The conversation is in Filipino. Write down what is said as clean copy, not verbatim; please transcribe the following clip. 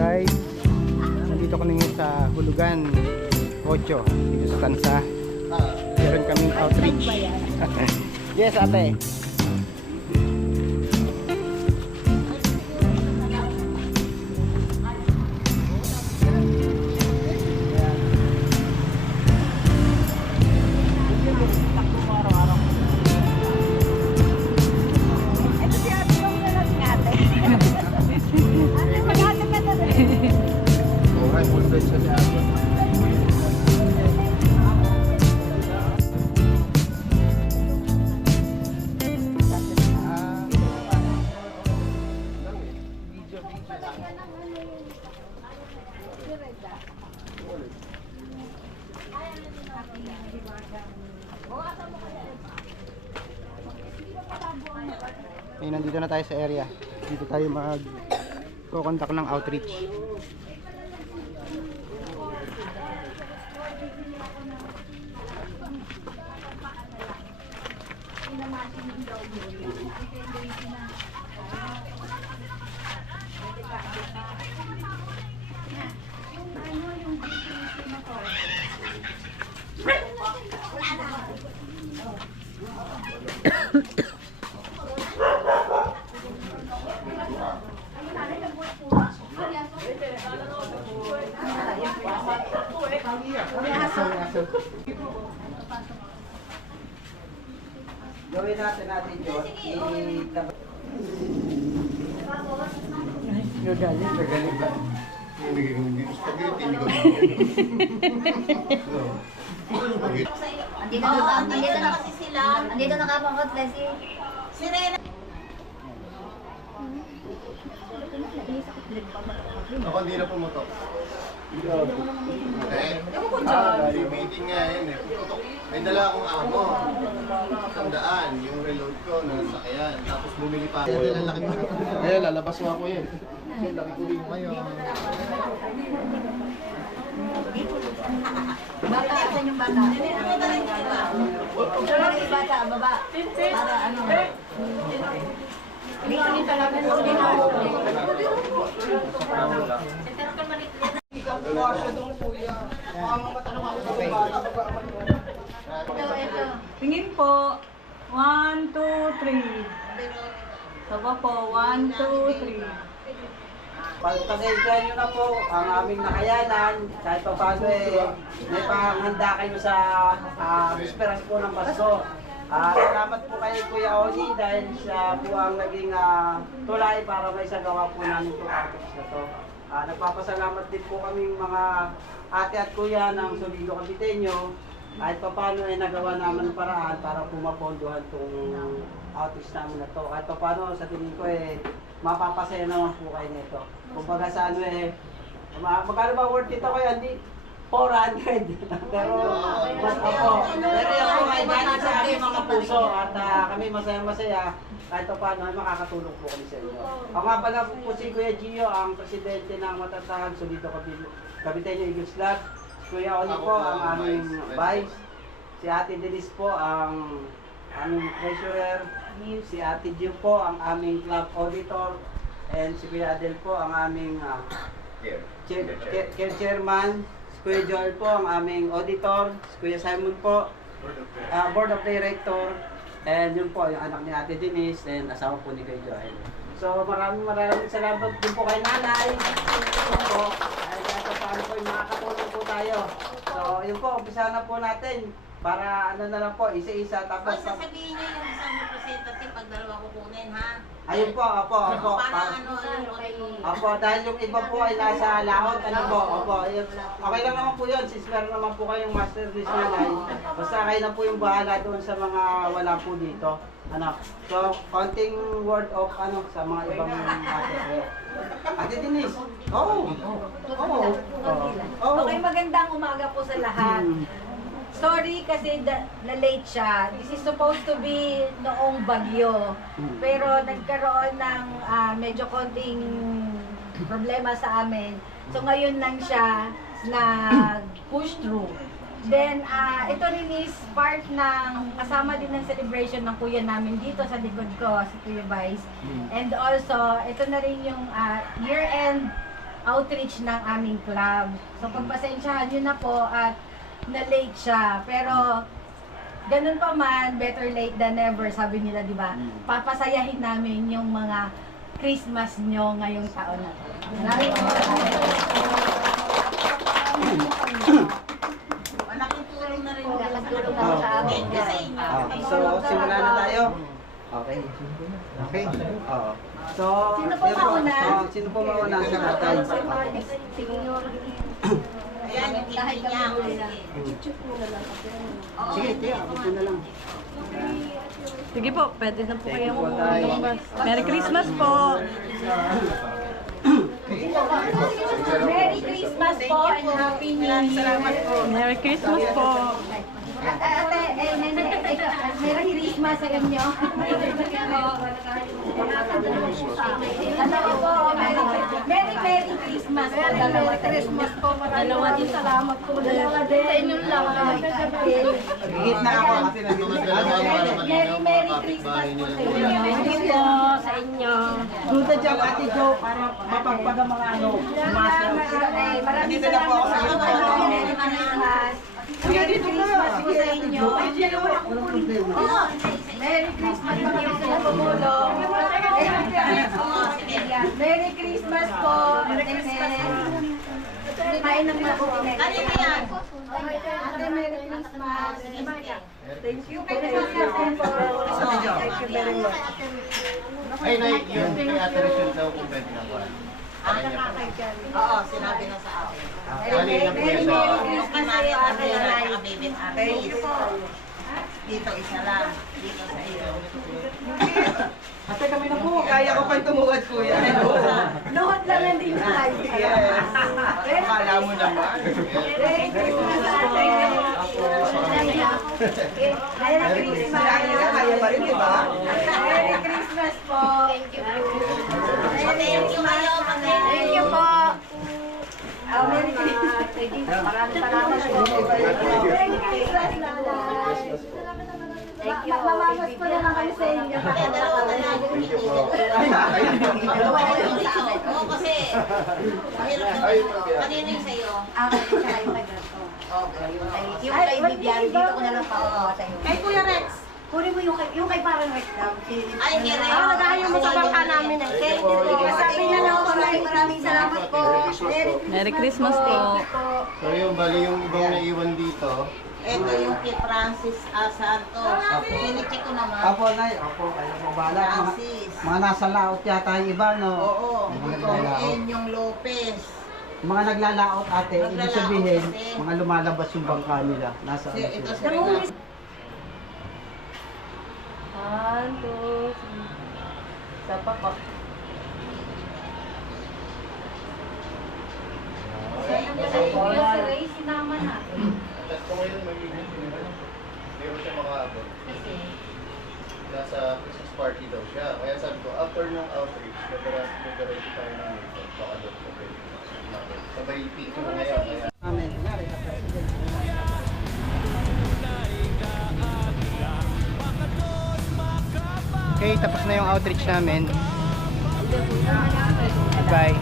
guys, nandito kami ngayon sa Hulugan 8 dito sa Tansa. Meron kaming outreach. Yes ate. Ngayon nandito na tayo sa area. Dito tayo mag-contact ng outreach. Gawin natin Diyos. Galing ba? Hindi ko spaghetti, hindi ko Andito na kasi sila. Andito na kapangkot kasi. Sirena. Ako hindi na pumutok. May meeting nga yan eh. May dala akong amo. 100, yung reload ko na sakyan. Tapos bumili pa ako. Ang laki pa. Ayun, lalabas nga ako yun. Laki ko rin ngayon. Bata, asan yung bata? Saan yung bata? Baba. Para ano? Hindi kami talaga hindi na. Tingin po. 1, 2, 3. Saba po. 1, 2, 3. Pagpasensya nyo na po ang aming nakayanan. Kahit pa paano may panghanda kayo sa bisperas po ng Pasko. Salamat po kay Kuya Oni dahil siya po ang naging tulay para may sagawa po namin itong outreach na to. Nagpapasalamat din po kaming mga ate at kuya ng Solido Caviteño. Kahit pa paano nagawa naman ng paraan para pumapondohan itong outreach namin na to. Kahit pa paano sa tingin ko mapapasaya naman po kayo nito. Kumbaga sa magkano ba worth ito kayo? Hindi 400. Pero mas ako. Pero yan po ay galing sa aming mga puso at kami masaya-masaya kahit pa paano ay makakatulong po kami sa inyo. Ako nga pala po si Kuya Gio, ang presidente ng Matatag Solido Caviteño Eagles Club. Kuya Oli po ang aming vice. Si Ate Denise po ang aming treasurer. Si Ate Gio po ang aming club auditor. And si Kuya Adel po ang aming chairman. Si Kuya Joel po ang aming auditor. Si Kuya Simon po, board of director. And yun po, yung anak ni Ate Denise and asawa po ni Kuya Joel. So maraming salamat din po kay nanay. Yun po, ay kahit paano po makakatulong po tayo. So yun po, umpisa na po natin. Para ano na lang po, isa-isa tapos... Pag sasabihin niyo yung isang representative pag dalawa kukunin ha? Ayun po, opo. Para ano, Opo, dahil yung iba po ay nasa laot, ano po, opo. Okay lang naman po yun, since meron naman po kayong master list nanay. Basta kayo na po yung bahala doon sa mga wala po dito. So, konting word of sa mga ibang ate. Ate Denise, Okay, magandang umaga po sa lahat. Sorry kasi na-late siya. This is supposed to be noong bagyo. Pero nagkaroon ng medyo konting problema sa amin. So ngayon lang siya nag-push through. Then, ito rin is part ng, kasama din ng celebration ng kuya namin dito sa likod ko, si Kuya Vice. And also, ito na rin yung year-end outreach ng aming club. So pagpasensyahan nyo na po at na-late siya. Pero ganun pa man, better late than never, sabi nila, di ba? Papasayahin namin yung mga Christmas nyo ngayong taon na to. Maraming Malaking tulong na rin. Nagtulong na sa amin. Kasi inyo. So, simula na tayo. Okay. Okay. Oo. So, Sino po mauna? Sino po mauna sa tatay? Ayan, yung hindi niya. Sige, tiya, ito na lang. Sige po, pwede na po kayong po tayo. lumabas. Merry Christmas po! Merry Christmas po and Happy New Year. Merry Christmas po! Ate, Merry Christmas sa inyo. Dalawa po, Merry Christmas po. Dalawa Christmas po. Maraming salamat po. Dalawa din. Sa inyong lahat. Higit na ako kasi nandito Mga na dalawa ako. para naman Merry yung mga Christmas kapitbahay po nila. sa inyo. Thank you po sa inyo. Punta dyan, Ate Jo, para mapagpag ang mga ano, master. Maraming Dito na po ako sa salamat inyo. po. Merry Christmas. Sige, dito ka. po sa inyo. Walang problema. Merry Christmas po kami sa tumulong. Merry Christmas po. Kain ng mga kumain. Kanino yan? Ate, Merry Christmas. Thank you po. Thank you very much. Ay, Nay, yung kay Ate Rachel daw kung pwede na ba? Oo, sinabi na sa akin. Kanina po yan sa... Yung kinarin at baby artist. Dito isa lang. Dito sa iyo. Ate, kami na po. Kaya ko pang tumuwad, kuya. Luhod lang ang din sa Yes. Akala mo naman. Merry Christmas po. Merry Christmas. Kaya pa rin, di ba? Merry Christmas po. Thank you po. Thank you kayo. Thank you po. Merry Christmas. Maraming salamat po. Merry Christmas, Nanay. Thank you. Magmamamas po naman kami sa inyo. Dalawa na lang. Dalawa na lang sa akin. Oo, kasi mahirap naman. Kanino yung sa'yo? Yung kay Vivian, dito ko na lang pakukuha sa'yo. Kay Kuya Rex. Kunin mo yung kay parang Rex lang. Ay, kay Rex. Nagayon mo sa bangka namin eh. Thank you po. Sabi na lang ako, maraming salamat po. Merry Christmas po! So yung bali yung ibang naiwan dito, Ito yung kay Francis Santos. Pinicheck ko naman. Apo, Nay. Apo, kayo mo bala. Francis. Mga nasa laot yata yung iba, no? Oo. Mga Ito naglalaot. yung Lopez. Mga naglalaot, ate. Ibig Naglalaot sabihin, kasi. mga lumalabas yung bangka nila. Nasa ano Ito sila. si Rex. 1, 2, 3. Sa papa. Si Ray, sinama natin. at kung ngayon magiging sinira, hindi ko siya makaabot. Nasa Christmas party daw siya. Kaya sabi ko, after ng outreach, nag-diretso tayo ng makeup. Baka doon sabay picture ngayon. Kaya Amen. Okay, tapos na yung outreach namin. Bye.